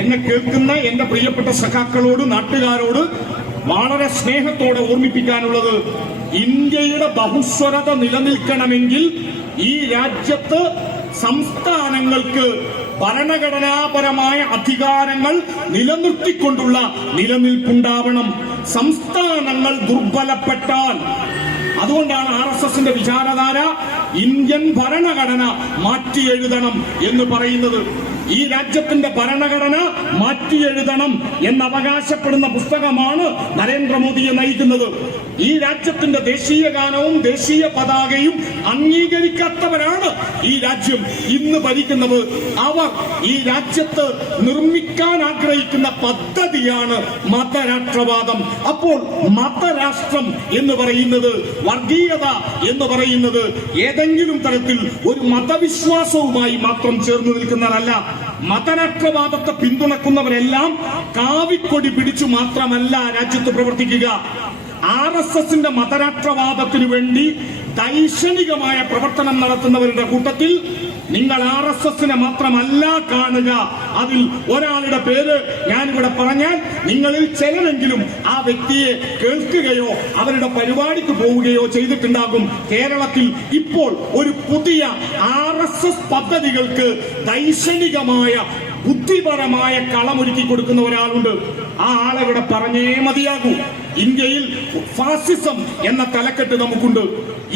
എന്നെ കേൾക്കുന്ന എന്റെ പ്രിയപ്പെട്ട സഖാക്കളോട്, നാട്ടുകാരോട് വളരെ സ്നേഹത്തോടെ ഓർമ്മിപ്പിക്കാനുള്ളത്, ഇന്ത്യയുടെ ബഹുസ്വരത നിലനിൽക്കണമെങ്കിൽ ഈ രാജ്യത്ത് സംസ്ഥാനങ്ങൾക്ക് ഭരണഘടനാപരമായ അധികാരങ്ങൾ നിലനിർത്തിക്കൊണ്ടുള്ള നിലനിൽപ്പുണ്ടാവണം. സംസ്ഥാനങ്ങൾ ദുർബലപ്പെട്ടാൽ, അതുകൊണ്ടാണ് RSSന്റെ വിചാരധാര ഇന്ത്യൻ ഭരണഘടന മാറ്റിയെഴുതണം എന്ന് പറയുന്നത്. ഈ രാജ്യത്തിന്റെ ഭരണഘടന മാറ്റിയെഴുതണം എന്ന് അവകാശപ്പെടുന്ന പുസ്തകമാണ് നരേന്ദ്രമോദിയെ നയിക്കുന്നത്. ഈ രാജ്യത്തിന്റെ ദേശീയ ഗാനവും ദേശീയ പതാകയും അംഗീകരിക്കാത്തവരാണ് ഈ രാജ്യം ഇന്ന് ഭരിക്കുന്നത്. അവർ ഈ രാജ്യത്ത് നിർമ്മിക്കാൻ ആഗ്രഹിക്കുന്ന പദ്ധതിയാണ് മതരാഷ്ട്രവാദം. അപ്പോൾ മതരാഷ്ട്രം എന്ന് പറയുന്നത്, വർഗീയത എന്ന് പറയുന്നത് ഏതെങ്കിലും തരത്തിൽ ഒരു മതവിശ്വാസവുമായി മാത്രം ചേർന്ന് നിൽക്കുന്നതല്ല. മതരാഷ്ട്രവാദത്തെ പിന്തുണക്കുന്നവരെല്ലാം കാവിക്കൊടി പിടിച്ചു മാത്രമല്ല രാജ്യത്ത് പ്രവർത്തിക്കുക. RSSന്റെ മതരാഷ്ട്രവാദത്തിനു വേണ്ടി ദൈക്ഷണികമായ പ്രവർത്തനം നടത്തുന്നവരുടെ കൂട്ടത്തിൽ നിങ്ങൾ RSSനെ മാത്രമല്ല കാണുക. അതിൽ ഒരാളുടെ പേര് ഞാനിവിടെ പറഞ്ഞാൽ നിങ്ങളിൽ ചിലരെങ്കിലും ആ വ്യക്തിയെ കേൾക്കുകയോ അവരുടെ പരിപാടിക്ക് പോവുകയോ ചെയ്തിട്ടുണ്ടാകും. കേരളത്തിൽ ഇപ്പോൾ ഒരു പുതിയ RSS പദ്ധതികൾക്ക് ദൈക്ഷണികമായ ബുദ്ധിപരമായ കളമൊരുക്കി കൊടുക്കുന്ന ഒരാളുണ്ട്. ആ ആളെവിടെ പറഞ്ഞേ മതിയാകൂ. ഇന്ത്യയിൽ ഫാസിസം എന്ന തലക്കെട്ട് നമുക്കുണ്ട്.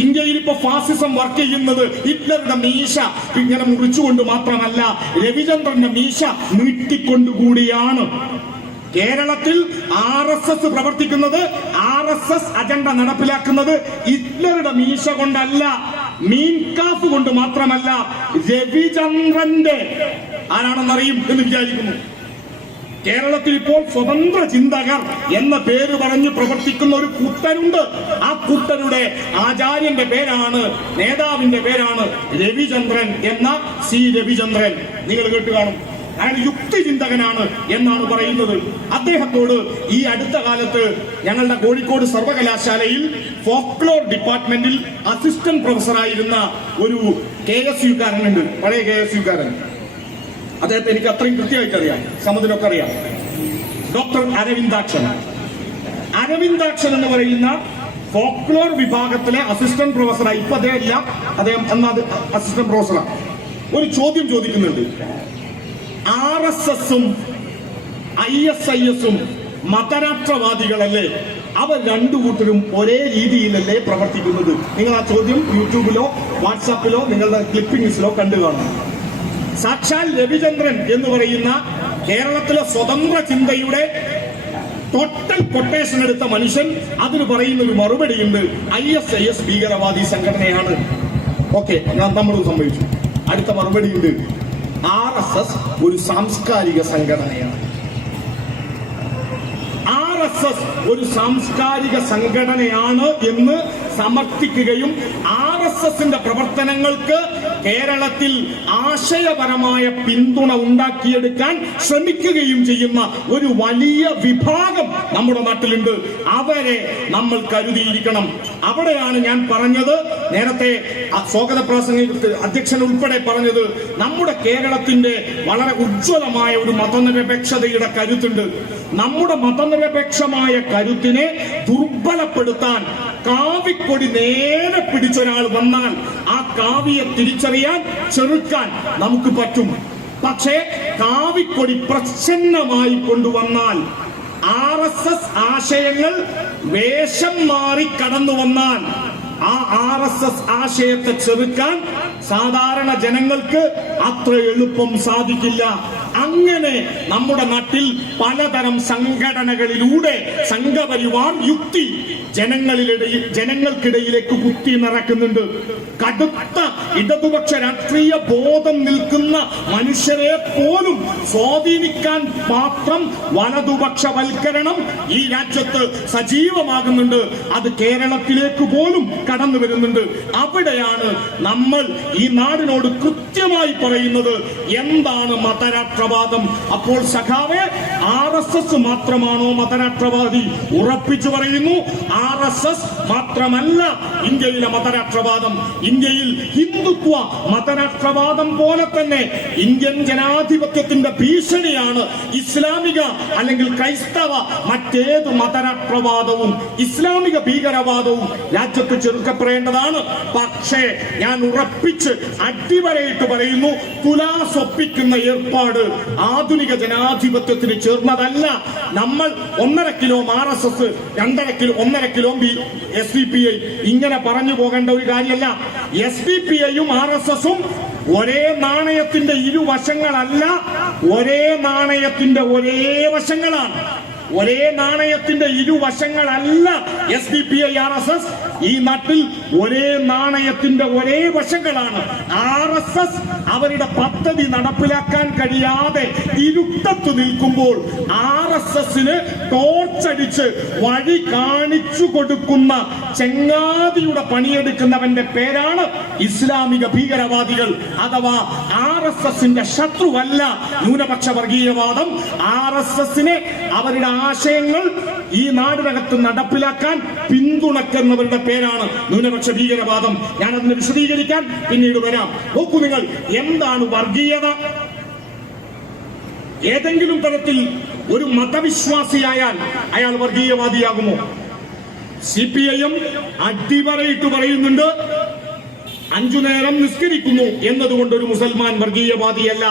ഇന്ത്യയിൽ ഇപ്പൊ ഫാസിസം വർക്ക് ചെയ്യുന്നത് ഹിറ്റ്ലറുടെ മീശ ഇങ്ങനെ മുറിച്ചുകൊണ്ട് മാത്രമല്ല, രവിചന്ദ്രന്റെ മീശ നീട്ടിക്കൊണ്ടുകൂടിയാണ്. കേരളത്തിൽ RSS പ്രവർത്തിക്കുന്നത്, RSS അജണ്ട നടപ്പിലാക്കുന്നത് ഹിറ്റ്ലറുടെ മീശ കൊണ്ടല്ല, മീൻകാഫ് കൊണ്ട് മാത്രമല്ല, രവിചന്ദ്രന്റെ ആരാണെന്നറിയും എന്ന് വിചാരിക്കുന്നു. കേരളത്തിൽ ഇപ്പോൾ സ്വതന്ത്ര ചിന്തകർ എന്ന പേര് പറഞ്ഞ് പ്രവർത്തിക്കുന്ന ഒരു കൂട്ടരുണ്ട്. ആ കൂട്ടരുടെ ആചാര്യന്റെ പേരാണ്, നേതാവിന്റെ പേരാണ് രവിചന്ദ്രൻ എന്ന C. രവിചന്ദ്രൻ. നിങ്ങൾ കേട്ട് കാണും. അയാൾ യുക്തിചിന്തകനാണ് എന്നാണ് പറയുന്നത്. അദ്ദേഹത്തോട് ഈ അടുത്ത കാലത്ത് ഞങ്ങളുടെ കോഴിക്കോട് സർവകലാശാലയിൽ ഫോക്ലോർ ഡിപ്പാർട്ട്മെന്റിൽ അസിസ്റ്റന്റ് പ്രൊഫസറായിരുന്ന ഒരു KSUക്കാരനുണ്ട്, പഴയ KSUക്കാരൻ. അദ്ദേഹത്തെ എനിക്ക് അത്രയും കൃത്യമായിട്ട് അറിയാം, സമുദ്രമൊക്കെ അറിയാം. ഡോക്ടർ അരവിന്ദാക്ഷൻ. അരവിന്ദാക്ഷൻ എന്ന് പറയുന്ന ഫോക്ലോർ വിഭാഗത്തിലെ അസിസ്റ്റന്റ് പ്രൊഫസറായി, ഇപ്പൊ അദ്ദേഹം ഇല്ല, അദ്ദേഹം എന്നാത് അസിസ്റ്റന്റ് പ്രൊഫസറാണ്. ഒരു ചോദ്യം ചോദിക്കുന്നുണ്ട്. RSSഉം ISISഉം മതരാഷ്ട്രവാദികളല്ലേ? അവർ രണ്ടു കൂട്ടരും ഒരേ രീതിയിലല്ലേ പ്രവർത്തിക്കുന്നത്? നിങ്ങൾ ആ ചോദ്യം യൂട്യൂബിലോ വാട്സാപ്പിലോ നിങ്ങളുടെ ക്ലിപ്പിംഗ്സിലോ കണ്ടു കാണും. സാക്ഷാൽ രവിചന്ദ്രൻ എന്ന് പറയുന്ന കേരളത്തിലെ സ്വതന്ത്ര ചിന്തയുടെ ടോട്ടൽ കൊട്ടേഷൻ എടുത്ത മനുഷ്യൻ അതിന് പറയുന്ന ഒരു മറുപടിയുണ്ട്. ISIS ഭീകരവാദി സംഘടനയാണ്. ഓക്കെ, നമ്മളും സംഭവിച്ചു. അടുത്ത മറുപടിയുണ്ട്, RSS ഒരു സാംസ്കാരിക സംഘടനയാണ്. RSS ഒരു സാംസ്കാരിക സംഘടനയാണ് എന്ന് സമർത്ഥിക്കുകയും RSSന്റെ പ്രവർത്തനങ്ങൾക്ക് കേരളത്തിൽ ആശയപരമായ പിന്തുണ ഉണ്ടാക്കിയെടുക്കാൻ ശ്രമിക്കുകയും ചെയ്യുന്ന ഒരു വലിയ വിഭാഗം നമ്മുടെ നാട്ടിലുണ്ട്. അവരെ നമ്മൾ കരുതിയിരിക്കണം. അവിടെയാണ് ഞാൻ പറഞ്ഞത്, നേരത്തെ സ്വാഗത പ്രസംഗത്തിൽ അധ്യക്ഷൻ ഉൾപ്പെടെ പറഞ്ഞത്, നമ്മുടെ കേരളത്തിന്റെ വളരെ ഉജ്ജ്വലമായ ഒരു മതനിരപേക്ഷതയുടെ കരുത്തുണ്ട്. നമ്മുടെ മതനിരപേക്ഷമായ കരുത്തിനെ ദുർബലപ്പെടുത്താൻ കാവിക്കൊടി നേരെ പിടിച്ചൊരാൾ വന്നാൽ ആ കാവിയെ തിരിച്ചറിയാൻ, ചെറുക്കാൻ നമുക്ക് പറ്റും. പക്ഷേ കാവിക്കൊടി പ്രച്ഛന്നമായി കൊണ്ടുവന്നാൽ, RSS ആശയങ്ങൾ വേഷം മാറി കടന്നു വന്നാൽ ആ RSS ആശയത്തെ ചെറുക്കാൻ സാധാരണ ജനങ്ങൾക്ക് അത്ര എളുപ്പം സാധിക്കില്ല. അങ്ങനെ നമ്മുടെ നാട്ടിൽ പലതരം സംഘടനകളിലൂടെ സംഘപരിവാർ യുക്തി ജനങ്ങൾക്കിടയിലേക്ക് കുത്തി നിറക്കുന്നുണ്ട്. കടുത്ത ഇടതുപക്ഷ രാഷ്ട്രീയ ബോധം നിൽക്കുന്ന മനുഷ്യരെ പോലും സ്വാധീനിക്കാൻ മാത്രം വലതുപക്ഷവൽക്കരണം ഈ രാജ്യത്ത് സജീവമാകുന്നുണ്ട്. അത് കേരളത്തിലേക്ക് പോലും കടന്നു വരുന്നുണ്ട്. അവിടെയാണ് നമ്മൾ ഈ നാടിനോട് കൃത്യമായി പറയുന്നത് എന്താണ് മതരാഷ്ട്രവാദം. അപ്പോൾ സഖാവെ, RSS മാത്രമാണോ മതരാഷ്ട്രവാദി? ഉറപ്പിച്ചു പറയുന്നു, RSS മാത്രമല്ല ഇന്ത്യയിലെ മതരാഷ്ട്രവാദം. ഇന്ത്യയിൽ ഹിന്ദുത്വ മതരാഷ്ട്രവാദം പോലെ തന്നെ ഇന്ത്യൻ ജനാധിപത്യത്തിന്റെ ഭീഷണിയാണ് ഇസ്ലാമിക അല്ലെങ്കിൽ ക്രൈസ്തവ മറ്റേത് മതരാഷ്ട്രവാദവും. ഇസ്ലാമിക ഭീകരവാദവും രാജ്യത്ത് ചെറുക്കപ്പെടേണ്ടതാണ്. പക്ഷേ ഞാൻ ഉറപ്പിച്ച് അടിവരയിട്ട് പറയുന്നു, തുലാസൊപ്പിക്കുന്ന ഏർപ്പാട് ആധുനിക ജനാധിപത്യത്തിന് ചേർന്നതല്ല. നമ്മൾ 1.5 കിലോ RSS, 1.5 കിലോ SDPI ഇങ്ങനെ പറഞ്ഞു പോകേണ്ട ഒരു കാര്യമല്ല. SDPIയും RSSും ഒരേ നാണയത്തിന്റെ ഇരുവശങ്ങളല്ല, ഒരേ നാണയത്തിന്റെ ഒരേ വശങ്ങളാണ്. ഒരേ നാണയത്തിന്റെ ഇരുവശങ്ങളല്ല SDPI RSS. ഈ നാട്ടിൽ ഒരേ നാണയത്തിന്റെ ഒരേ വശങ്ങളാണ്. RSS അവരുടെ പദ്ധതി നടപ്പിലാക്കാൻ കഴിയാതെ ഇരുട്ടത്ത് നിൽക്കുമ്പോൾ RSSന് ടോർച്ചടിച്ച് വഴി കാണിച്ചു കൊടുക്കുന്ന ചെങ്ങാതിയുടെ പണിയെടുക്കുന്നവന്റെ പേരാണ് ഇസ്ലാമിക ഭീകരവാദികൾ. അഥവാ RSSന്റെ ശത്രുവല്ല ന്യൂനപക്ഷ വർഗീയവാദം. RSSനെ അവരുടെ ആശയങ്ങൾ ഈ നാടിനകത്ത് നടപ്പിലാക്കാൻ പിന്തുണക്കുന്നവരുടെ പേരാണ് ന്യൂനപക്ഷ ഭീകരവാദം. ഞാൻ അതിനെ വിശദീകരിക്കാൻ പിന്നീട് വരാം. നോക്കൂ നിങ്ങൾ, എന്താണ് വർഗീയത? ഏതെങ്കിലും തരത്തിൽ ഒരു മതവിശ്വാസിയായാൽ അയാൾ വർഗീയവാദിയാകുമോ? CPIM അടിവരയിട്ട് പറയുന്നുണ്ട്, 5 നേരം നിസ്കരിക്കുന്നു എന്നതുകൊണ്ട് ഒരു മുസൽമാൻ വർഗീയവാദിയല്ല.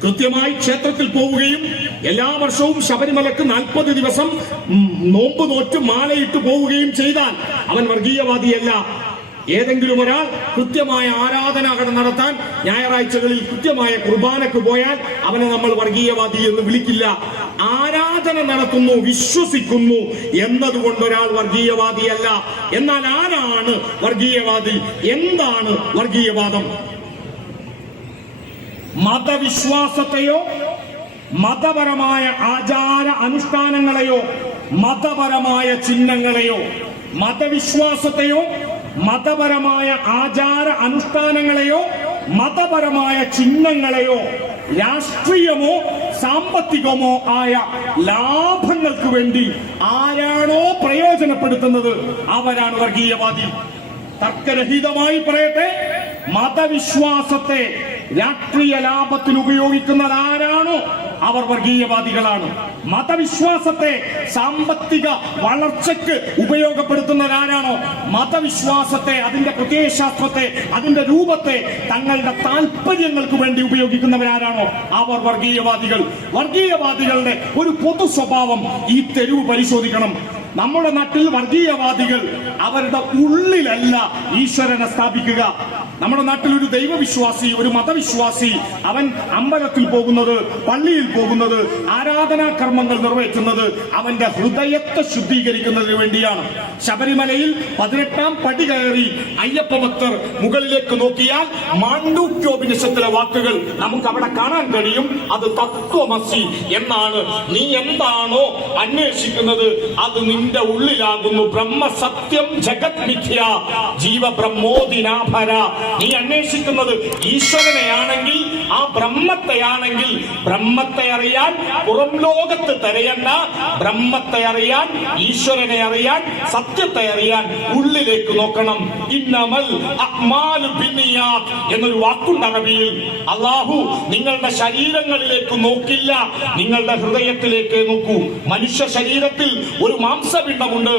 കൃത്യമായി ക്ഷേത്രത്തിൽ പോവുകയും എല്ലാ വർഷവും ശബരിമലക്ക് 40 ദിവസം നോമ്പ് നോറ്റ് മാലയിട്ട് പോവുകയും ചെയ്താൽ അവൻ വർഗീയവാദിയല്ല. ഏതെങ്കിലും ഒരാൾ കൃത്യമായ ആരാധന നടത്താൻ ഞായറാഴ്ചകളിൽ കൃത്യമായ കുർബാനക്ക് പോയാൽ അവനെ നമ്മൾ വർഗീയവാദി എന്ന് വിളിക്കില്ല. ആരാധന നടത്തുന്നു, വിശ്വസിക്കുന്നു എന്നതുകൊണ്ട് ഒരാൾ വർഗീയവാദിയല്ല. എന്നാൽ ആരാണ് വർഗീയവാദി? എന്താണ് വർഗീയവാദം? മതവിശ്വാസത്തെയോ മതപരമായ ആചാര അനുഷ്ഠാനങ്ങളെയോ മതപരമായ ചിഹ്നങ്ങളെയോ, മതവിശ്വാസത്തെയോ മതപരമായ ആചാര അനുഷ്ഠാനങ്ങളെയോ മതപരമായ ചിഹ്നങ്ങളെയോ രാഷ്ട്രീയമോ സാമ്പത്തികമോ ആയ ലാഭങ്ങൾക്ക് വേണ്ടി ആരാണോ പ്രയോജനപ്പെടുത്തുന്നത് അവരാണ് വർഗീയവാദി. തർക്കരഹിതമായി പറയട്ടെ, മതവിശ്വാസത്തെ രാഷ്ട്രീയ ലാഭത്തിന് ഉപയോഗിക്കുന്നത് ആരാണോ അവർ വർഗീയവാദികളാണ്. മതവിശ്വാസത്തെ സാമ്പത്തിക വളർച്ചയ്ക്ക് ഉപയോഗപ്പെടുത്തുന്നവരാരാണോ, മതവിശ്വാസത്തെ, അതിന്റെ പ്രത്യയശാസ്ത്രത്തെ, അതിന്റെ രൂപത്തെ തങ്ങളുടെ താല്പര്യങ്ങൾക്ക് വേണ്ടി ഉപയോഗിക്കുന്നവരാരാണോ അവർ വർഗീയവാദികൾ. വർഗീയവാദികളുടെ ഒരു പൊതു സ്വഭാവം ഈ തെരുവ് പരിശോധിക്കണം. നമ്മുടെ നാട്ടിൽ വർഗീയവാദികൾ അവരുടെ ഉള്ളിലല്ല ഈശ്വരനെ സ്ഥാപിക്കുക. നമ്മുടെ നാട്ടിൽ ഒരു ദൈവവിശ്വാസി, ഒരു മതവിശ്വാസി, അവൻ അമ്പലത്തിൽ പോകുന്നത്, പള്ളിയിൽ പോകുന്നത്, ആരാധനാ കർമ്മങ്ങൾ നിർവഹിക്കുന്നത് അവന്റെ ഹൃദയത്തെ ശുദ്ധീകരിക്കുന്നതിന് വേണ്ടിയാണ്. ശബരിമലയിൽ 18ാം പടി കയറി അയ്യപ്പ ഭക്തർ മുകളിലേക്ക് നോക്കിയാൽ മാണ്ഡൂക്യോപനിഷത്തിലെ വാക്കുകൾ നമുക്ക് അവിടെ കാണാൻ കഴിയും. അത് തത്വമസി എന്നാണ്. നീ എന്താണോ അന്വേഷിക്കുന്നത് അത് നിന്റെ ഉള്ളിലാകുന്നു. ബ്രഹ്മസത്യം ജഗത് മിഥ്യ ജീവബ്രഹ്മോദിനാഭര. നീ അന്വേഷിക്കുന്നത് ഈശ്വരനെയാണെങ്കിൽ, ആ ബ്രഹ്മത്തെയാണെങ്കിൽ, ബ്രഹ്മത്തെ അറിയാൻ പുറം ലോകത്ത് തിരയണ്ട. ബ്രഹ്മത്തെ അറിയാൻ, ഈശ്വരനെ അറിയാൻ, സത്യത്തെ അറിയാൻ ഉള്ളിലേക്ക് നോക്കണം. ഇന്നമൽ അഅ്മാലു ബിന്നിയാത്ത് എന്നൊരു വാക്കുണ്ട് അറബിയിൽ. അല്ലാഹു നിങ്ങളുടെ ശരീരങ്ങളിലേക്ക് നോക്കില്ല, നിങ്ങളുടെ ഹൃദയത്തിലേക്ക് നോക്കൂ. മനുഷ്യ ശരീരത്തിൽ ഒരു മാംസപിണ്ഡമുണ്ട്.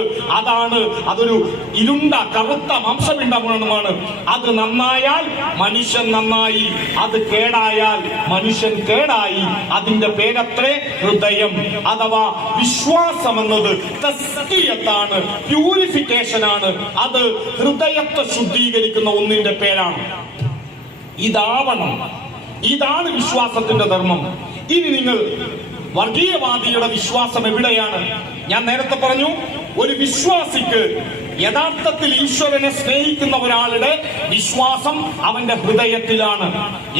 അതൊരു ഇരുണ്ട കറുത്ത മാംസപിണ്ഡമാണ്. അത് നന്നായാൽ മനുഷ്യൻ നന്നായി, അത് കേടായാൽ മനുഷ്യൻ കേടായി. അതിന്റെ പേരത്രേ ഹൃദയം. അഥവാ വിശ്വാസം എന്നത് തസ്കിയത്താണ്, പ്യൂരിഫിക്കേഷൻ ആണ്. അത് ഹൃദയത്തെ ശുദ്ധീകരിക്കുന്ന ഒന്നിന്റെ പേരാണ്. ഇതാവണം, ഇതാണ് വിശ്വാസത്തിന്റെ ധർമ്മം. ഇനി നിങ്ങൾ വർഗീയവാദിയുടെ വിശ്വാസം എവിടെയാണ്? ഞാൻ നേരത്തെ പറഞ്ഞു, ഒരു വിശ്വാസിക്ക് യഥാർത്ഥത്തിൽ ഈശ്വരനെ സ്നേഹിക്കുന്ന ഒരാളുടെ വിശ്വാസം അവന്റെ ഹൃദയത്തിലാണ്.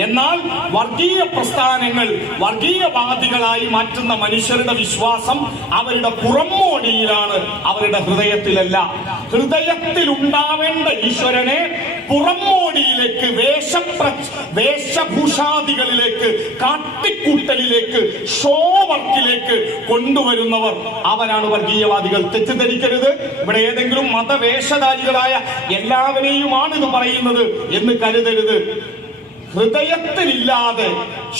എന്നാൽ വർഗീയ പ്രസ്ഥാനങ്ങൾ വർഗീയവാദികളായി മാറ്റുന്ന മനുഷ്യരുടെ വിശ്വാസം അവരുടെ പുറമോടിയിലാണ്, അവരുടെ ഹൃദയത്തിലല്ല. ഹൃദയത്തിൽ ഉണ്ടാവേണ്ട ഈശ്വരനെ പുറമോടിയിലേക്ക്, വേഷഭൂഷാദികളിലേക്ക്, കാട്ടിക്കൂട്ടലിലേക്ക്, ഷോ വർക്കിലേക്ക് കൊണ്ടുവരുന്നവർ അവരാണ് വർഗീയവാദികൾ. തെറ്റിദ്ധരിക്കരുത്. ഇവിടെ ഏതെങ്കിലും മതവേഷധാരികളായ എല്ലാവരെയുമാണ് ഇത് പറയുന്നത് എന്ന് കരുതരുത്. ഹൃദയത്തിലില്ലാതെ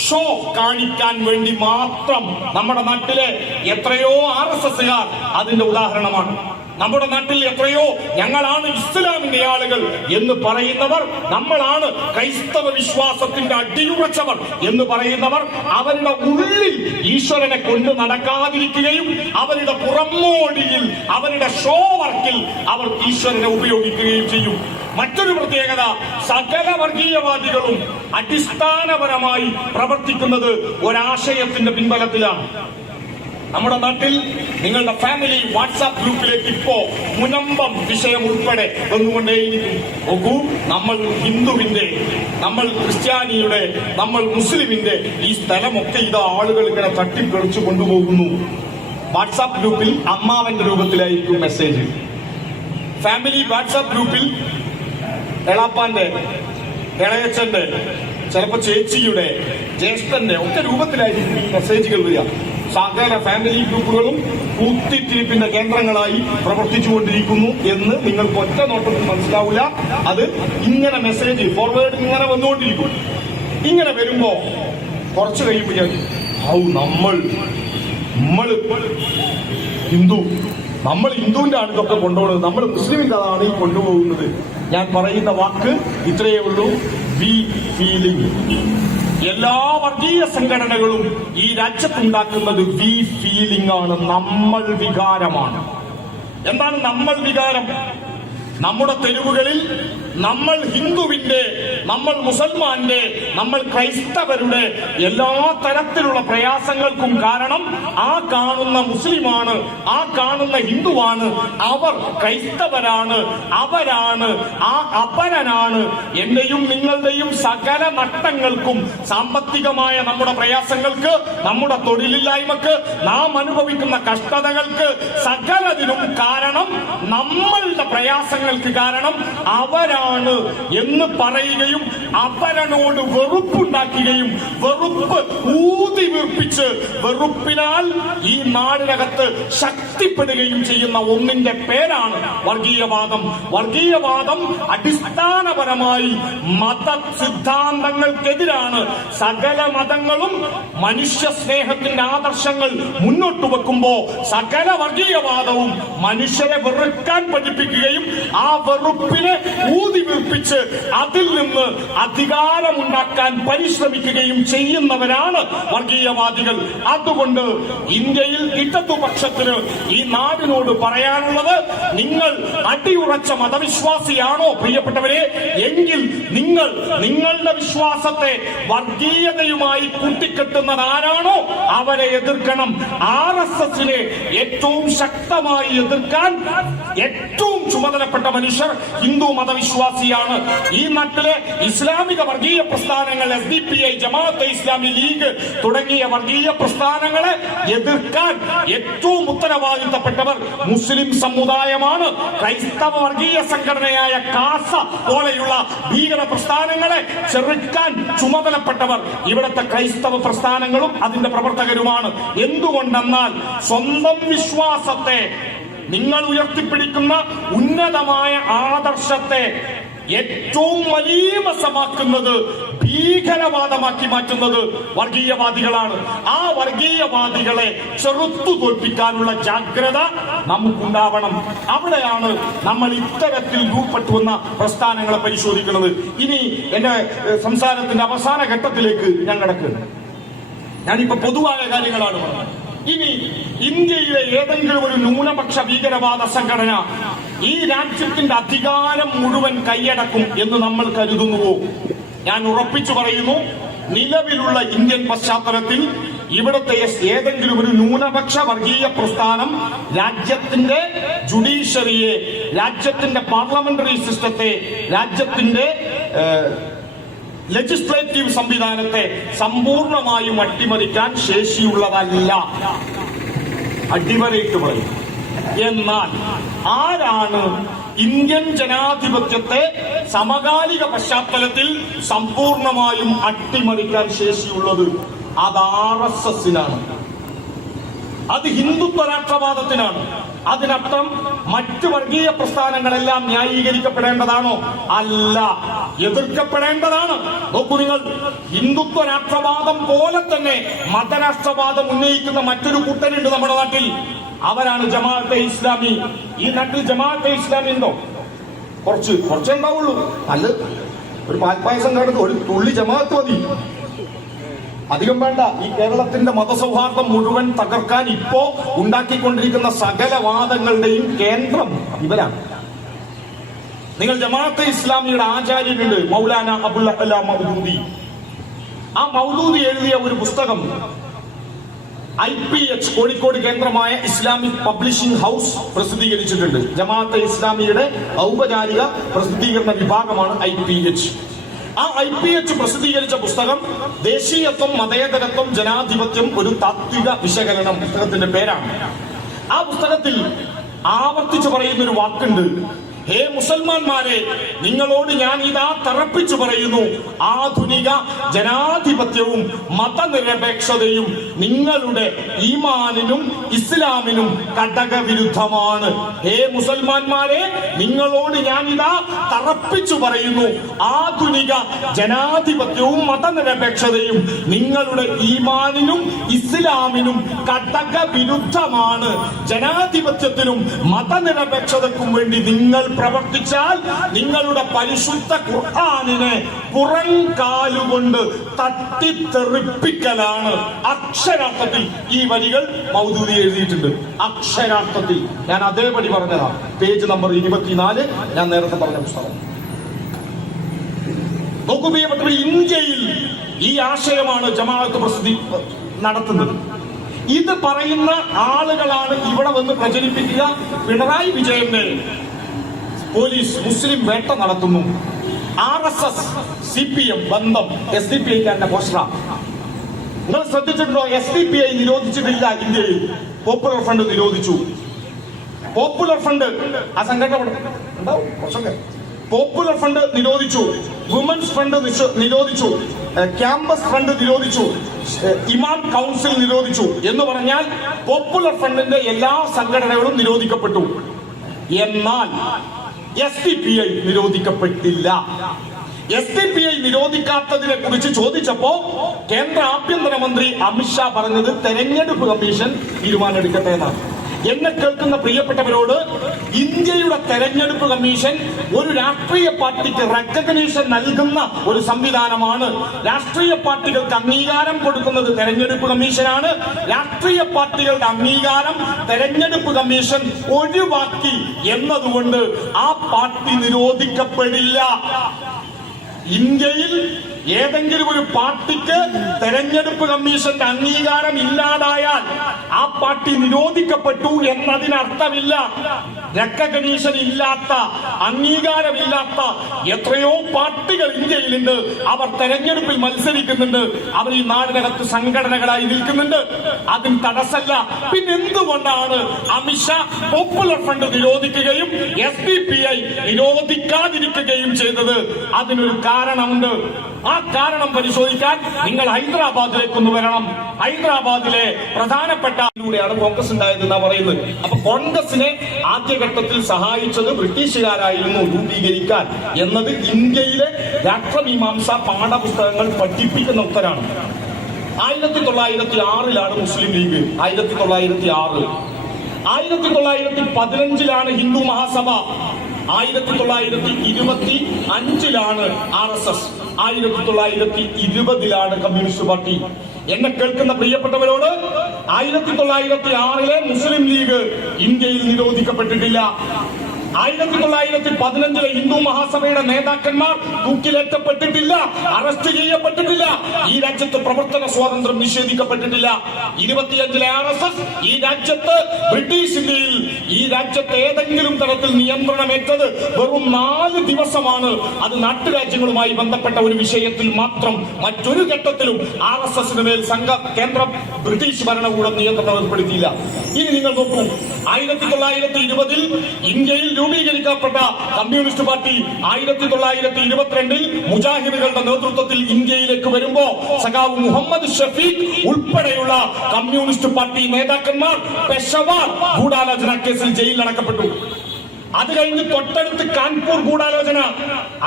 ഷോ കാണിക്കാൻ വേണ്ടി മാത്രം നമ്മുടെ നാട്ടിലെ എത്രയോ RSSകാർ അതിന്റെ ഉദാഹരണമാണ്. നമ്മുടെ നാട്ടിൽ എത്രയോ ഞങ്ങളാണ് ഇസ്ലാമിന്റെ ആളുകൾ എന്ന് പറയുന്നവർ, നമ്മളാണ് ക്രൈസ്തവ വിശ്വാസത്തിന്റെ അടിയുറച്ചവർ എന്ന് പറയുന്നവർ, അവരുടെ ഉള്ളിൽ ഈശ്വരനെ കൊണ്ട് നടക്കാതിരിക്കുകയും അവരുടെ പുറമോടിയിൽ, അവരുടെ ഷോ വർക്കിൽ അവർ ഈശ്വരനെ ഉപയോഗിക്കുകയും ചെയ്യും. മറ്റൊരു പ്രത്യേകത, സകല വർഗീയവാദികളും അടിസ്ഥാനപരമായി പ്രവർത്തിക്കുന്നത് ഒരാശയത്തിന്റെ പിൻബലത്തിലാണ്. നമ്മുടെ നാട്ടിൽ നിങ്ങളുടെ ഫാമിലി വാട്സാപ്പ് ഗ്രൂപ്പിലേക്ക് ഇപ്പോ മുനമ്പം വിഷയം ഉൾപ്പെടെ വന്നുകൊണ്ടേയിരിക്കും. നോക്കൂ, നമ്മൾ ഹിന്ദുവിന്റെ, നമ്മൾ ക്രിസ്ത്യാനിയുടെ, നമ്മൾ മുസ്ലിമിന്റെ ഈ സ്ഥലമൊക്കെ ഇത് ആളുകൾ ഇങ്ങനെ തട്ടിപ്പറിച്ചു കൊണ്ടുപോകുന്നു. വാട്സാപ്പ് ഗ്രൂപ്പിൽ അമ്മാവന്റെ രൂപത്തിലായിരിക്കും മെസ്സേജ്. ഫാമിലി വാട്സാപ്പ് ഗ്രൂപ്പിൽ എളാപ്പാന്റെ, ഇളയച്ചന്റെ, ചിലപ്പോ ചേച്ചിയുടെ, ജ്യേഷ്ഠന്റെ ഒക്കെ രൂപത്തിലായിരിക്കും മെസ്സേജുകൾ വരിക. സകല ഫാമിലി ഗ്രൂപ്പുകളും കുത്തിത്തിരിപ്പിന്റെ കേന്ദ്രങ്ങളായി പ്രവർത്തിച്ചുകൊണ്ടിരിക്കുന്നു എന്ന് നിങ്ങൾക്ക് ഒറ്റ നോട്ടത്തിൽ മനസ്സിലാവില്ല. അത് ഇങ്ങനെ മെസ്സേജ് ഫോർവേഡ് ഇങ്ങനെ വന്നുകൊണ്ടിരിക്കും. ഇങ്ങനെ വരുമ്പോ കുറച്ച് കഴിയുമ്പോൾ നമ്മൾ ഹിന്ദുവിന്റെ ആണ് ഇതൊക്കെ കൊണ്ടുപോകുന്നത്, നമ്മൾ മുസ്ലിമിന്റെ അതാണ് ഈ കൊണ്ടുപോകുന്നത്. ഞാൻ പറയുന്ന വാക്ക് ഇത്രയേ ഉള്ളൂ, വി ഫീലിംഗ്. എല്ലാ വർഗീയ സംഘടനകളും ഈ രാജ്യത്തുണ്ടാക്കുന്നത് വി ഫീലിംഗ് ആണ്, നമ്മൾ വികാരമാണ്. എന്താണ് നമ്മൾ വികാരം? നമ്മുടെ തെരുവുകളിൽ നമ്മൾ ഹിന്ദുവിന്റെ, നമ്മൾ മുസൽമാന്റെ, നമ്മൾ ക്രൈസ്തവരുടെ എല്ലാ തരത്തിലുള്ള പ്രയാസങ്ങൾക്കും കാരണം ആ കാണുന്ന മുസ്ലിമാണ്, ആ കാണുന്ന ഹിന്ദുവാണ്, അവർ ക്രൈസ്തവരാണ്, അവരാണ്, ആ അപരനാണ്. എന്റെയും നിങ്ങളുടെയും സകല നഷ്ടങ്ങൾക്കും, സാമ്പത്തികമായ നമ്മുടെ പ്രയാസങ്ങൾക്ക്, നമ്മുടെ തൊഴിലില്ലായ്മക്ക്, നാം അനുഭവിക്കുന്ന കഷ്ടതകൾക്ക് സകലതിനും കാരണം, നമ്മളുടെ പ്രയാസങ്ങൾക്ക് കാരണം അവരാണ് എന്ന് പറയുകയും അവരനോട് വെറുപ്പുണ്ടാക്കുകയും വെറുപ്പ് ഊതി വീർപ്പിച്ച് വെറുപ്പിനാൽ ഈ നാടിനകത്ത് ശക്തിപ്പെടുകയും ചെയ്യുന്ന ഒന്നിന്റെ പേരാണ് വർഗീയവാദം. വർഗീയവാദം അടിസ്ഥാനപരമായി മത സിദ്ധാന്തങ്ങൾക്കെതിരാണ്. സകല മതങ്ങളും മനുഷ്യ സ്നേഹത്തിന്റെ ആദർശങ്ങൾ മുന്നോട്ട് വെക്കുമ്പോ സകല വർഗീയവാദവും മനുഷ്യരെ വെറുക്കാൻ പഠിപ്പിക്കുകയും ആ വെറുപ്പിനെ ഊതി വീർപ്പിച്ച് അതിൽ നിന്ന് അധികാരമുണ്ടാക്കാൻ പരിശ്രമിക്കുകയും ചെയ്യുന്നവരാണ് വർഗീയവാദികൾ. അതുകൊണ്ട് ഇന്ത്യയിൽ ഇടതുപക്ഷത്തിന് ഈ നാടിനോട് പറയാനുള്ളത്, നിങ്ങൾ അടിയുറച്ച മതവിശ്വാസിയാണോ പ്രിയപ്പെട്ടവരെ, എങ്കിൽ നിങ്ങൾ നിങ്ങളുടെ വിശ്വാസത്തെ വർഗീയതയുമായി കൂട്ടിക്കെട്ടുന്നതാരാണോ അവരെ എതിർക്കണം. RSSനെ ഏറ്റവും ശക്തമായി എതിർക്കാൻ ഏറ്റവും ചുമതലപ്പെട്ട മനുഷ്യർ ഹിന്ദു മതവിശ്വാസിയാണ്. ഈ നാട്ടിലെ ഇസ്ലാമിക വർഗീയ പ്രസ്ഥാനങ്ങൾ, SDPI, ജമാഅത്തെ ഇസ്ലാമി, ലീഗ് തുടങ്ങിയ വർഗീയ പ്രസ്ഥാനങ്ങളെ എതിർക്കാൻ ഏറ്റവും ഉത്തരവാദിത്തപ്പെട്ടവർ മുസ്ലിം സമുദായമാണ്. ക്രൈസ്തവ വർഗീയ സംഘടനയായ കാസ പോലെയുള്ള ഭീകര പ്രസ്ഥാനങ്ങളെ ചെറുക്കാൻ ചുമതലപ്പെട്ടവർ ഇവിടുത്തെ ക്രൈസ്തവ പ്രസ്ഥാനങ്ങളും അതിന്റെ പ്രവർത്തകരുമാണ്. എന്തുകൊണ്ടെന്നാൽ സ്വന്തം വിശ്വാസത്തെ, നിങ്ങൾ ഉയർത്തിപ്പിടിക്കുന്ന ഉന്നതമായ ആദർശത്തെ ഏറ്റവും മലീമസമാക്കുന്നത്, ഭീകരവാദമാക്കി മാറ്റുന്നത് വർഗീയവാദികളാണ്. ആ വർഗീയവാദികളെ ചെറുത്തു തോൽപ്പിക്കാനുള്ള ജാഗ്രത നമുക്കുണ്ടാവണം. അവിടെയാണ് നമ്മൾ ഇത്തരത്തിൽ രൂപപ്പെട്ടു വന്ന പ്രസ്ഥാനങ്ങളെ പരിശോധിക്കുന്നത്. ഇനി എന്റെ സംസാരത്തിന്റെ അവസാന ഘട്ടത്തിലേക്ക് ഞാൻ കടക്കുന്നു. ഞാനിപ്പോ പൊതുവായ കാര്യങ്ങളാണ് പറഞ്ഞത്. ഇനി ഇന്ത്യയിലെ ഏതെങ്കിലും ഒരു ന്യൂനപക്ഷ ഭീകരവാദ സംഘടന ഈ രാജ്യത്തിന്റെ അധികാരം മുഴുവൻ കൈയടക്കും എന്ന് നമ്മൾ കരുതുന്നുവോ? ഞാൻ ഉറപ്പിച്ചു പറയുന്നു, നിലവിലുള്ള ഇന്ത്യൻ പശ്ചാത്തലത്തിൽ ഇവിടുത്തെ ഏതെങ്കിലും ഒരു ന്യൂനപക്ഷ വർഗീയ പ്രസ്ഥാനം രാജ്യത്തിന്റെ ജുഡീഷ്യറിയെ, രാജ്യത്തിന്റെ പാർലമെന്ററി സിസ്റ്റത്തെ, രാജ്യത്തിന്റെ ലെജിസ്ലേറ്റീവ് സംവിധാനത്തെ സമ്പൂർണമായും അട്ടിമറിക്കാൻ ശേഷിയുള്ളതല്ല. അടിവരയിട്ട് പറയും. എന്നാൽ ആരാണ് ഇന്ത്യൻ ജനാധിപത്യത്തെ സമകാലിക പശ്ചാത്തലത്തിൽ സമ്പൂർണമായും അട്ടിമറിക്കാൻ ശേഷിയുള്ളത് അത് RSSനാണ്, അത് ഹിന്ദുത്വ രാഷ്ട്രവാദത്തിനാണ്. അതിനർത്ഥം മറ്റു വർഗീയ പ്രസ്ഥാനങ്ങളെല്ലാം ന്യായീകരിക്കപ്പെടേണ്ടതാണോ? അല്ല, എതിർക്കപ്പെടേണ്ടതാണ്. നോക്കൂ നിങ്ങൾ, ഹിന്ദുത്വ രാഷ്ട്രവാദം പോലെ തന്നെ മതരാഷ്ട്രവാദം ഉന്നയിക്കുന്ന മറ്റൊരു കൂട്ടരുണ്ട് നമ്മുടെ നാട്ടിൽ. അവരാണ് ജമാഅത്തെ ഇസ്ലാമി. ഈ നാട്ടിൽ ജമാഅത്തെ ഇസ്ലാമി ഉണ്ടോ? കുറച്ചേ ഉണ്ടാവുള്ളൂ. അല്ല, ഒരു പാൽപ്പായസം കാണുന്നത് ഒരു തുള്ളി ജമാഅത്ത് മതി, അധികം വേണ്ട. ഈ കേരളത്തിന്റെ മതസൗഹാർദ്ദം മുഴുവൻ തകർക്കാൻ ഇപ്പോ ഉണ്ടാക്കിക്കൊണ്ടിരിക്കുന്ന സകല വാദങ്ങളുടെയും കേന്ദ്രം ഇവരാണ്. നിങ്ങൾ ജമാഅത്തെ ഇസ്ലാമിയുടെ ആചാര്യനുണ്ട് മൗലാന അബുൽ അല മൗദൂദി. ആ മൗദൂദി എഴുതിയ ഒരു പുസ്തകം IPH കോഴിക്കോട് കേന്ദ്രമായ ഇസ്ലാമിക് പബ്ലിഷിംഗ് ഹൗസ് പ്രസിദ്ധീകരിച്ചിട്ടുണ്ട്. ജമാഅത്തെ ഇസ്ലാമിയുടെ ഔപചാരിക പ്രസിദ്ധീകരണ വിഭാഗമാണ് IPH. ആ IPH പ്രസിദ്ധീകരിച്ച പുസ്തകം ദേശീയത്വം, മതേതരത്വം, ജനാധിപത്യം, ഒരു താത്വിക വിശകലനം, പുസ്തകത്തിന്റെ പേരാണ്. ആ പുസ്തകത്തിൽ ആവർത്തിച്ചു പറയുന്ന ഒരു വാക്കുണ്ട്: ഹേ മുസൽമാന്മാരെ, നിങ്ങളോട് ഞാൻ ഇതാ തറപ്പിച്ചു പറയുന്നു, ആധുനിക ജനാധിപത്യവും മതനിരപേക്ഷതയും നിങ്ങളുടെ ഈമാനിനും ഇസ്ലാമിനും കടകവിരുദ്ധമാണ്. ഹേ മുസൽമാന്മാരെ, നിങ്ങളോട് ഞാൻ ഇതാ തറപ്പിച്ചു പറയുന്നു, ആധുനിക ജനാധിപത്യവും മതനിരപേക്ഷതയും നിങ്ങളുടെ ഈമാനിനും ഇസ്ലാമിനും കടകവിരുദ്ധമാണ്. ജനാധിപത്യത്തിനും മതനിരപേക്ഷതയ്ക്കും വേണ്ടി നിങ്ങൾ പ്രവർത്തിച്ചാൽ നിങ്ങളുടെ പരിശുദ്ധ ഖുർആനിനെ പുറം കാലുകൊണ്ട് തട്ടിത്തെറിപ്പിക്കലാണ്. അക്ഷരാർത്ഥത്തിൽ ഈ വരികൾ മൗദൂദി എഴുതിയിട്ടുണ്ട്. അക്ഷരാർത്ഥത്തിൽ ഞാൻ അതേപടി പറഞ്ഞതാ. പേജ് നമ്പർ 24, ഞാൻ നേരത്തെ പറഞ്ഞ പുസ്തകം. നോക്കൂ പ്രിയപ്പെട്ടവർ, ഇന്ത്യയിൽ ഈ ആശയമാണ് ജമാഅത്ത് പ്രസിദ്ധി നടത്തുന്നത്. ഇത് പറയുന്ന ആളുകളാണ് ഇവിടെ വന്ന് പ്രചരിപ്പിക്കുക. പിണറായി വിജയന്റെ പോലീസ് മുസ്ലിം വേട്ട നടത്തുന്നു. RSS CPM ബന്ധം SDPIക്കാരന്റെ പോസ്റ്ററ. നിങ്ങൾ ശ്രദ്ധിച്ചിട്ടുണ്ടോ? SDPI നിരോധിച്ചിട്ടില്ല ഇന്ത്യയിൽ. പോപ്പുലർ ഫ്രണ്ട് നിരോധിച്ചു. പോപ്പുലർ ഫ്രണ്ട് ആ സംഘടന ഉണ്ടാവും കുറച്ചൊക്കെ. പോപ്പുലർ ഫ്രണ്ട് നിരോധിച്ചു, വുമൻസ് ഫ്രണ്ട് നിരോധിച്ചു, ക്യാമ്പസ് ഫ്രണ്ട് നിരോധിച്ചു, ഇമാം കൗൺസിൽ നിരോധിച്ചു. എന്ന് പറഞ്ഞാൽ പോപ്പുലർ ഫ്രണ്ടിന്റെ എല്ലാ സംഘടനകളും നിരോധിക്കപ്പെട്ടു. എന്നാൽ SDPI നിരോധിക്കപ്പെട്ടില്ല. SDPI നിരോധിക്കാത്തതിനെ കുറിച്ച് ചോദിച്ചപ്പോ കേന്ദ്ര ആഭ്യന്തരമന്ത്രി അമിത്ഷാ പറഞ്ഞത് തെരഞ്ഞെടുപ്പ് കമ്മീഷൻ തീരുമാനമെടുക്കട്ടെ എന്നാണ്. എന്നെ കേൾക്കുന്ന പ്രിയപ്പെട്ടവരോട്, ഇന്ത്യയുടെ തെരഞ്ഞെടുപ്പ് കമ്മീഷൻ ഒരു രാഷ്ട്രീയ പാർട്ടിക്ക് റെക്കഗ്നീഷൻ നൽകുന്ന ഒരു സംവിധാനമാണ്. രാഷ്ട്രീയ പാർട്ടികൾക്ക് അംഗീകാരം കൊടുക്കുന്നത് തെരഞ്ഞെടുപ്പ് കമ്മീഷനാണ്. രാഷ്ട്രീയ പാർട്ടികളുടെ അംഗീകാരം തെരഞ്ഞെടുപ്പ് കമ്മീഷൻ ഒഴിവാക്കി എന്നതുകൊണ്ട് ആ പാർട്ടി നിരോധിക്കപ്പെടില്ല. ഇന്ത്യയിൽ ഏതെങ്കിലും ഒരു പാർട്ടിക്ക് തെരഞ്ഞെടുപ്പ് കമ്മീഷന്റെ അംഗീകാരം ഇല്ലാതായാൽ ആ പാർട്ടി നിരോധിക്കപ്പെട്ടു എന്നതിനർത്ഥമില്ല. റെക്കഗ്നീഷൻ ഇല്ലാത്ത, അംഗീകാരമില്ലാത്ത എത്രയോ പാർട്ടികൾ ഇന്ത്യയിലുണ്ട്. അവർ തെരഞ്ഞെടുപ്പിൽ മത്സരിക്കുന്നുണ്ട്. അവർ ഈ നാടിനകത്ത് സംഘടനകളായി നിൽക്കുന്നുണ്ട്. അതിന് തടസ്സമല്ല. പിന്നെ എന്തുകൊണ്ടാണ് അമിത്ഷാ പോപ്പുലർ ഫ്രണ്ട് നിരോധിക്കുകയും SDPI നിരോധിക്കാതിരിക്കുകയും ചെയ്തത്? അതിനൊരു കാരണമുണ്ട്. ആ കാരണം പരിശോധിക്കാൻ നിങ്ങൾ ഹൈദരാബാദിലേക്കൊന്ന് വരണം. ഹൈദരാബാദിലെ പ്രധാനപ്പെട്ടൂടെയാണ് കോൺഗ്രസ് ഉണ്ടായതെന്നാണ് പറയുന്നത്. അപ്പൊ കോൺഗ്രസിനെ ആദ്യഘട്ടത്തിൽ സഹായിച്ചത് ബ്രിട്ടീഷുകാരായിരുന്നു രൂപീകരിക്കാൻ എന്നത് ഇന്ത്യയിലെ രാഷ്ട്രമീമാംസ പാഠപുസ്തകങ്ങൾ പഠിപ്പിക്കുന്ന ഉത്തരാണ്. 1906 മുസ്ലിം ലീഗ്. 1906. 1915 ഹിന്ദു മഹാസഭ. 1925 RSS. 1920 കമ്മ്യൂണിസ്റ്റ് പാർട്ടി. എന്നെ കേൾക്കുന്ന പ്രിയപ്പെട്ടവരോട്, 1906 മുസ്ലിം ലീഗ് ഇന്ത്യയിൽ നിരോധിക്കപ്പെട്ടിട്ടില്ല. 1915 ഹിന്ദു മഹാസഭയുടെ നേതാക്കന്മാർ തൂക്കിലേറ്റപ്പെട്ടിട്ടില്ല, അറസ്റ്റ് ചെയ്യപ്പെട്ടിട്ടില്ല. ഈ രാജ്യത്ത് പ്രവർത്തന സ്വാതന്ത്ര്യം നിഷേധിക്കപ്പെട്ടിട്ടില്ല. 25 RSS ഈ രാജ്യത്ത്, ബ്രിട്ടീഷ് ഇന്ത്യയിൽ ഈ രാജ്യത്ത് ഏതെങ്കിലും തരത്തിൽ നിയന്ത്രണമേറ്റത് വെറും 4 ദിവസമാണ്. അത് നാട്ടുരാജ്യങ്ങളുമായി ബന്ധപ്പെട്ട ഒരു വിഷയത്തിൽ മാത്രം. മറ്റൊരു ഘട്ടത്തിലും RSSന് മേൽ കേന്ദ്ര ബ്രിട്ടീഷ് ഭരണകൂടം നിയന്ത്രണം ഏർപ്പെടുത്തിയില്ല. ഇനി നിങ്ങൾ നോക്കൂ, 1920 ഇന്ത്യയിൽ രൂപീകരിക്കപ്പെട്ട കമ്മ്യൂണിസ്റ്റ് പാർട്ടി 1922 മുജാഹിദുകളുടെ നേതൃത്വത്തിൽ ഇന്ത്യയിലേക്ക് വരുമ്പോ സഖാവ് മുഹമ്മദ് ഷഫീഖ് ഉൾപ്പെടെയുള്ള കമ്മ്യൂണിസ്റ്റ് പാർട്ടി നേതാക്കന്മാർ പെഷവാർ ഗൂഢാലോചന കേസിൽ ജയിലിൽ അടക്കപ്പെട്ടു. അത് കഴിഞ്ഞ് തൊട്ടടുത്ത് കാൺപൂർ ഗൂഢാലോചന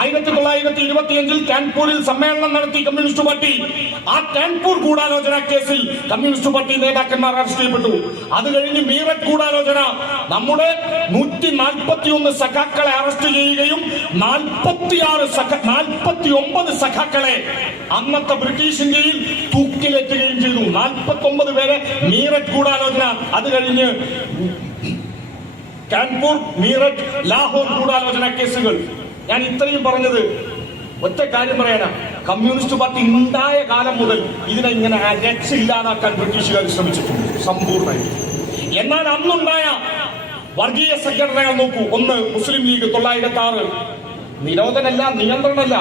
1925 കാൺപൂരിൽ സമ്മേളനം നടത്തി കമ്മ്യൂണിസ്റ്റ് പാർട്ടി. ആ കാൺപൂർ ഗൂഢാലോചന കേസിൽ കമ്മ്യൂണിസ്റ്റ് പാർട്ടി നേതാക്കന്മാർ അറസ്റ്റ് ചെയ്യപ്പെട്ടു. അത് കഴിഞ്ഞ് മീററ്റ് ഗൂഢാലോചന, നമ്മുടെ 141 സഖാക്കളെ അറസ്റ്റ് ചെയ്യുകയും 49 സഖാക്കളെ അന്നത്തെ ബ്രിട്ടീഷ് ഇന്ത്യയിൽ തൂക്കിലേറ്റുകയും ചെയ്തു. 49 പേരെ മീററ്റ് ഗൂഢാലോചന. അത് കഴിഞ്ഞ് കാൺപൂർ, മീററ്റ്, ലാഹോർ ഗൂഢാലോചന കേസുകൾ. ഞാൻ ഇത്രയും പറഞ്ഞത് ഒറ്റ കാര്യം പറയാനാ, കമ്മ്യൂണിസ്റ്റ് പാർട്ടി ഉണ്ടായ കാലം മുതൽ ഇതിനെ ഇങ്ങനെ രക്ഷയില്ലാതാക്കാൻ ബ്രിട്ടീഷുകാർ ശ്രമിച്ചിട്ടുണ്ട് സമ്പൂർണ്ണമായി. എന്നാൽ അന്നുണ്ടായ വർഗീയ സംഘടനകൾ നോക്കൂ. ഒന്ന് മുസ്ലിം ലീഗ് 906, നിരോധനമല്ല, നിയന്ത്രണമല്ല.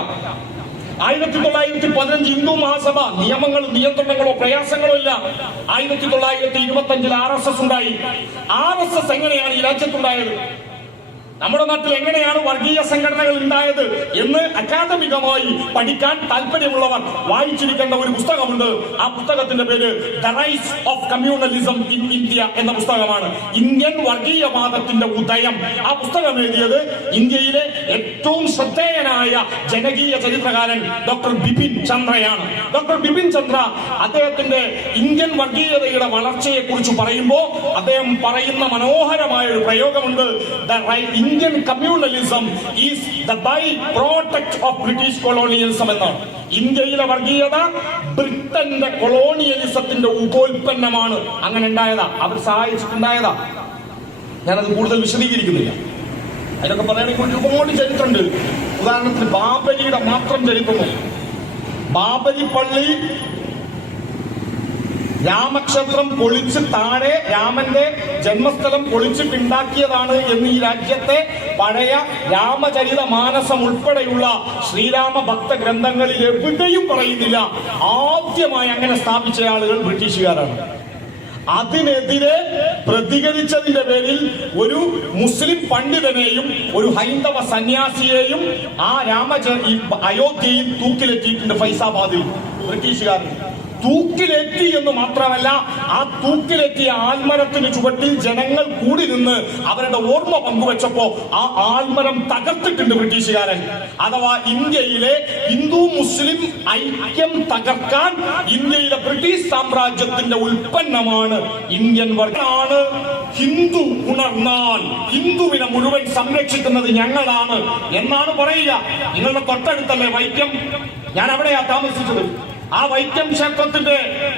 1915 ഹിന്ദു മഹാസഭ, നിയമങ്ങളും നിയന്ത്രണങ്ങളോ പ്രയാസങ്ങളോ ഇല്ല. 1925 RSS ഉണ്ടായി. RSS എങ്ങനെയാണ് ഈ രാജ്യത്തുണ്ടായത്? നമ്മുടെ നാട്ടിൽ എങ്ങനെയാണ് വർഗീയ സംഘടനകൾ ഉണ്ടായത് എന്ന് അക്കാദമികമായി പഠിക്കാൻ താല്പര്യമുള്ളവർ വായിച്ചിരിക്കേണ്ട ഒരു പുസ്തകമുണ്ട്. ആ പുസ്തകത്തിന്റെ പേര് the rise of communalism in India എന്ന പുസ്തകമാണ്. ഇന്ത്യൻ വർഗീയവാദത്തിന്റെ ഉദയം. ആ പുസ്തകം എഴുതിയത് ഇന്ത്യയിലെ ഏറ്റവും ശ്രദ്ധേയനായ ജനകീയ ചരിത്രകാരൻ ഡോക്ടർ ബിപിൻ ചന്ദ്രയാണ്. ഡോക്ടർ ബിപിൻ ചന്ദ്ര അദ്ദേഹത്തിന്റെ ഇന്ത്യൻ വർഗീയതയുടെ വളർച്ചയെ കുറിച്ച് പറയുമ്പോൾ അദ്ദേഹം പറയുന്ന മനോഹരമായ ഒരു പ്രയോഗമുണ്ട്. Indian communalism is the byproduct of British colonialism എന്നാണ്. ഇന്ത്യയിലെ വർഗീയത ബ്രിട്ടന്റെ കൊളോണിയലിസത്തിന്റെ ഉപോൽപ്പന്നമാണ്. അങ്ങനെ ഉണ്ടായതാ, അവർ സഹായിച്ചിട്ടുണ്ടായതാ. ഞാനത് കൂടുതൽ വിശദീകരിക്കുന്നില്ല. അതിനൊക്കെ പറയുകയാണെങ്കിൽ ഒരുപാട് ചരിത്രമുണ്ട്. ഉദാഹരണത്തിന് ബാബരിയുടെ മാത്രം ചരിത്രമോ, ബാബരി പള്ളി രാമക്ഷേത്രം പൊളിച്ച് താഴെ രാമന്റെ ജന്മസ്ഥലം പൊളിച്ചിട്ടുണ്ടാക്കിയതാണ് എന്ന് ഈ രാജ്യത്തെ പഴയ രാമചരിത മാനസം ഉൾപ്പെടെയുള്ള ശ്രീരാമ ഭക്ത ഗ്രന്ഥങ്ങളിൽ എവിടെയും പറയുന്നില്ല. ആദ്യമായി അങ്ങനെ സ്ഥാപിച്ച ആളുകൾ ബ്രിട്ടീഷുകാരാണ്. അതിനെതിരെ പ്രതികരിച്ചതിന്റെ പേരിൽ ഒരു മുസ്ലിം പണ്ഡിതനെയും ഒരു ഹൈന്ദവ സന്യാസിയെയും ആ അയോധ്യയിൽ തൂക്കിലെത്തിയിട്ടുണ്ട്. ഫൈസാബാദിൽ ബ്രിട്ടീഷുകാർ തൂക്കിലേറ്റി എന്ന് മാത്രമല്ല, ആ തൂക്കിലേറ്റിയ ആൽമരത്തിന് ചുവട്ടിൽ ജനങ്ങൾ കൂടി നിന്ന് അവരുടെ ഓർമ്മ പങ്കുവെച്ചപ്പോ ആ ആൽമരം തകർത്തിട്ടുണ്ട് ബ്രിട്ടീഷുകാരൻ. അഥവാ ഇന്ത്യയിലെ ഹിന്ദു മുസ്ലിം ഐക്യം തകർക്കാൻ ഇന്ത്യയിലെ ബ്രിട്ടീഷ് സാമ്രാജ്യത്തിന്റെ ഉൽപ്പന്നമാണ് ഇന്ത്യൻ വർഗമാണ്. ഹിന്ദു ഉണർന്നാൽ ഹിന്ദുവിനെ മുഴുവൻ സംരക്ഷിക്കുന്നത് ഞങ്ങളാണ് എന്നാണ് പറയുക. നിങ്ങളുടെ തൊട്ടടുത്തല്ലേ വൈക്കം? ഞാൻ അവിടെയാ താമസിച്ചത്. ആ വൈക്കം ക്ഷേത്രത്തിന്റെ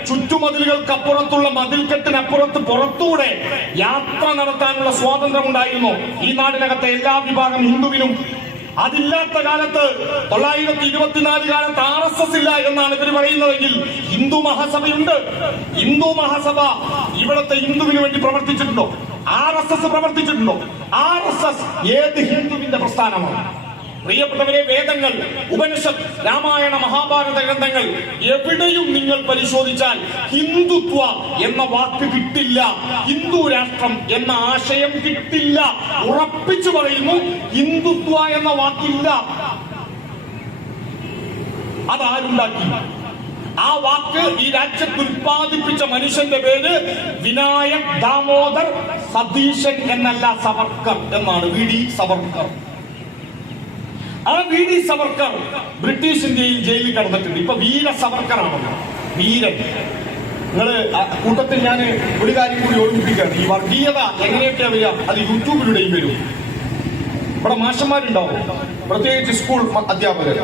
ചുറ്റുമതിലുകൾക്കപ്പുറത്തുള്ള മതിൽക്കെട്ടിനപ്പുറത്ത് പുറത്തൂടെ യാത്ര നടത്താനുള്ള സ്വാതന്ത്ര്യം ഉണ്ടായിരുന്നു ഈ നാടിനകത്തെ എല്ലാ വിഭാഗം ഹിന്ദുവിനും. അതില്ലാത്ത കാലത്ത് 924 കാലത്ത് RSS ഇല്ല എന്നാണ് ഇവർ പറയുന്നതെങ്കിൽ ഹിന്ദു മഹാസഭയുണ്ട്. ഹിന്ദു മഹാസഭ ഇവിടുത്തെ ഹിന്ദുവിന് വേണ്ടി പ്രവർത്തിച്ചിട്ടുണ്ടോ? RSS പ്രവർത്തിച്ചിട്ടുണ്ടോ? RSS ഏത് ഹിന്ദുവിന്റെ പ്രസ്ഥാനമാണ്? പ്രിയപ്പെട്ടവരെ, വേദങ്ങൾ, ഉപനിഷത്ത്, രാമായണ, മഹാഭാരത ഗ്രന്ഥങ്ങൾ എവിടെയും നിങ്ങൾ പരിശോധിച്ചാൽ ഹിന്ദുത്വ എന്ന വാക്ക് കിട്ടില്ല. ഹിന്ദു രാഷ്ട്രം എന്ന ആശയം കിട്ടില്ല. ഉറപ്പിച്ചു പറയുന്നു, ഹിന്ദുത്വ എന്ന വാക്കില്ല. അതാരുണ്ടാക്കി? ആ വാക്ക് ഈ രാജ്യത്ത് ഉൽപ്പാദിപ്പിച്ച മനുഷ്യന്റെ പേര് വിനായക് ദാമോദർ സതീശൻ എന്നല്ല, സവർക്കർ എന്നാണ്. VD സവർക്കർ. ആ VD സവർക്കർ ബ്രിട്ടീഷ് ഇന്ത്യയിൽ ജയിലിൽ കിടന്നിട്ടുണ്ട്. ഇപ്പൊ വീര സവർക്കറാണല്ലോ, വീരൻ. നിങ്ങള് കൂട്ടത്തിൽ ഞാൻ ഒരു കാര്യം കൂടി ഓർമ്മിപ്പിക്കുകയാണ്. ഈ വർഗീയത എങ്ങനെയൊക്കെയാ വരിക? അത് യൂട്യൂബിലൂടെയും വരും. ഇവിടെ മാഷന്മാരുണ്ടാവും, പ്രത്യേകിച്ച് സ്കൂൾ അധ്യാപകർ.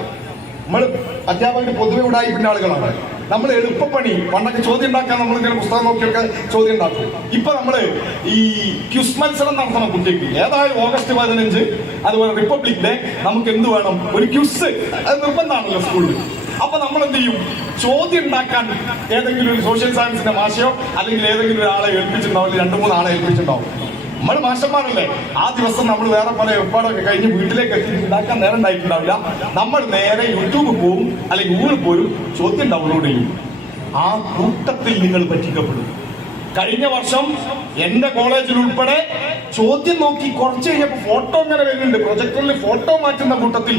അധ്യാപകർ പൊതുവെ ഉടായിപ്പിന്റെ ആളുകളാണ്. നമ്മൾ എളുപ്പപ്പണി, പണ്ടൊക്കെ ചോദ്യം ഉണ്ടാക്കാൻ നമ്മളിങ്ങനെ പുസ്തകം നോക്കിയൊക്കെ ചോദ്യം ഉണ്ടാക്കും. ഇപ്പൊ നമ്മള് ഈ ക്വിസ് മത്സരം നടത്തണം കുട്ടിക്ക്. ഏതായാലും ഓഗസ്റ്റ് 15, അതുപോലെ റിപ്പബ്ലിക് ഡേ, നമുക്ക് എന്ത് വേണം? ഒരു ക്വിസ്. അത് നിർബന്ധമാണല്ലോ സ്കൂളിൽ. അപ്പൊ നമ്മൾ എന്ത് ചെയ്യും? ചോദ്യം ഉണ്ടാക്കാൻ ഏതെങ്കിലും ഒരു സോഷ്യൽ സയൻസിന്റെ മാഷയോ അല്ലെങ്കിൽ ഏതെങ്കിലും ഒരാളെ ഏൽപ്പിച്ചിട്ടുണ്ടാവും, 2-3 ആളെ ഏൽപ്പിച്ചിട്ടുണ്ടാവും. നമ്മൾ മാഷന്മാരല്ലേ, ആ ദിവസം നമ്മൾ വേറെ പല ഏർപ്പാടൊക്കെ കഴിഞ്ഞ് വീട്ടിലേക്ക് എത്തി ഉണ്ടാക്കാൻ നേരം ഉണ്ടായിട്ടുണ്ടാവില്ല. നമ്മൾ നേരെ യൂട്യൂബ് പോവും, അല്ലെങ്കിൽ ഗൂഗിൾ പോലും ചോദ്യം ഡൗൺലോഡ് ചെയ്യും. ആ കൂട്ടത്തിൽ നിങ്ങൾ പറ്റിക്കപ്പെടും. കഴിഞ്ഞ വർഷം എന്റെ കോളേജിൽ ഉൾപ്പെടെ ചോദ്യം നോക്കി കുറച്ച് കഴിഞ്ഞപ്പോ ഫോട്ടോ ഇങ്ങനെ വരുന്നുണ്ട്, പ്രൊജക്ടറിൽ ഫോട്ടോ മാറ്റുന്ന കൂട്ടത്തിൽ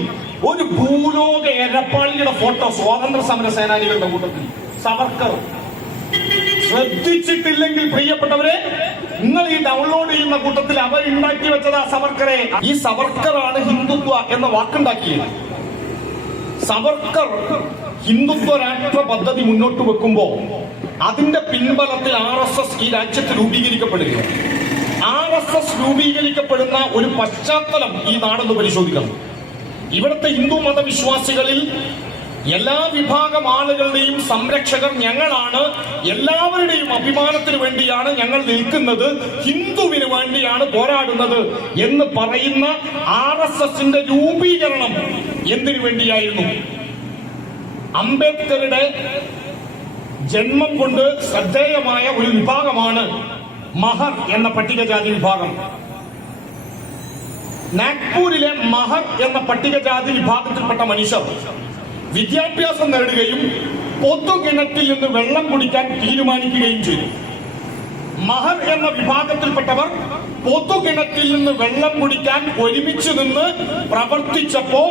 ഒരു ഭൂലോക എരപ്പാളിയുടെ ഫോട്ടോ, സ്വാതന്ത്ര്യ സമര സേനാനികളുടെ കൂട്ടത്തിൽ സവർക്കർ. ശ്രദ്ധിച്ചിട്ടില്ലെങ്കിൽ പ്രിയപ്പെട്ടവരെ, നിങ്ങൾ ഈ ഡൗൺലോഡ് ചെയ്യുന്ന കൂട്ടത്തിൽ അവരുണ്ടാക്കി വെച്ചത് ആ സവർക്കറെ. ഈ സവർക്കറാണ് ഹിന്ദുത്വ എന്ന വാക്കുണ്ടാക്കിയത്. സവർക്കർ ഹിന്ദുത്വ രാഷ്ട്ര പദ്ധതി മുന്നോട്ട് വെക്കുമ്പോ അതിന്റെ പിൻബലത്തിൽ RSS ഈ രാജ്യത്ത് രൂപീകരിക്കപ്പെടുകയാണ്. RSS രൂപീകരിക്കപ്പെടുന്ന ഒരു പശ്ചാത്തലം ഈ നാടൊന്ന് പരിശോധിക്കണം. ഇവിടുത്തെ ഹിന്ദു മതവിശ്വാസികളിൽ എല്ലാ വിഭാഗം ആളുകളുടെയും സംരക്ഷകർ ഞങ്ങളാണ്, എല്ലാവരുടെയും അഭിമാനത്തിന് വേണ്ടിയാണ് ഞങ്ങൾ നിൽക്കുന്നത്, ഹിന്ദുവിന് വേണ്ടിയാണ് പോരാടുന്നത് എന്ന് പറയുന്ന RSSന്റെ രൂപീകരണം എന്തിനു വേണ്ടിയായിരുന്നു? അംബേദ്കറുടെ ജന്മം കൊണ്ട് ശ്രദ്ധേയമായ ഒരു വിഭാഗമാണ് മഹർ എന്ന പട്ടികജാതി വിഭാഗം. നാഗ്പൂരിലെ മഹർ എന്ന പട്ടികജാതി വിഭാഗത്തിൽപ്പെട്ട മനുഷ്യർ വിദ്യാഭ്യാസം നേടുകയും പൊതുകിണറ്റിൽ നിന്ന് വെള്ളം കുടിക്കാൻ തീരുമാനിക്കുകയും ചെയ്തു. മഹർ എന്ന വിഭാഗത്തിൽപ്പെട്ടവർ പൊതുകിണറ്റിൽ നിന്ന് വെള്ളം കുടിക്കാൻ ഒരുമിച്ച് നിന്ന് പ്രവർത്തിച്ചപ്പോ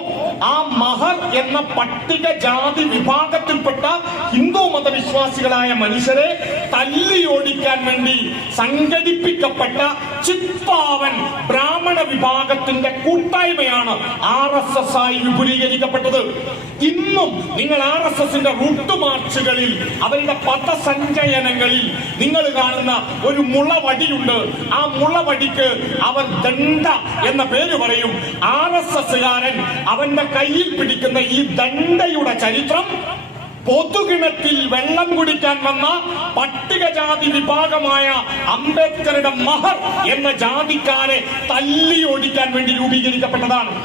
ആ മഹർ എന്ന പട്ടികജാതി വിഭാഗത്തിൽപ്പെട്ട ഹിന്ദു മതവിശ്വാസികളായ മനുഷ്യരെ തല്ലിയോടിക്കാൻ വേണ്ടി സംഘടിപ്പിക്കപ്പെട്ട ചിത്പാവൻ ബ്രാഹ്മണ വിഭാഗത്തിന്റെ കൂട്ടായ്മയാണ് RSS ആയി വിപുലീകരിക്കപ്പെട്ടത്. ഇന്നും നിങ്ങൾ RSSന്റെ റൂട്ട് മാർച്ചുകളിൽ, അവരുടെ പഥസഞ്ചയനങ്ങളിൽ നിങ്ങൾ കാണുന്ന ഒരു മുളവടിയുണ്ട്. ആ മുളവടിക്ക് അവർ ദണ്ഡ എന്ന പേര് പറയും. RSSകാരൻ അവന്റെ കയ്യിൽ പിടിക്കുന്ന ഈ ദണ്ഡയുടെ ചരിത്രം പൊതുകിണറ്റിൽ വെള്ളം കുടിക്കാൻ വന്ന പട്ടികജാതി വിഭാഗമായ അംബേദ്കറുടെ മഹർ എന്ന ജാതിക്കാരെ തല്ലി ഓടിക്കാൻ വേണ്ടി രൂപീകരിക്കപ്പെട്ടതാണ്.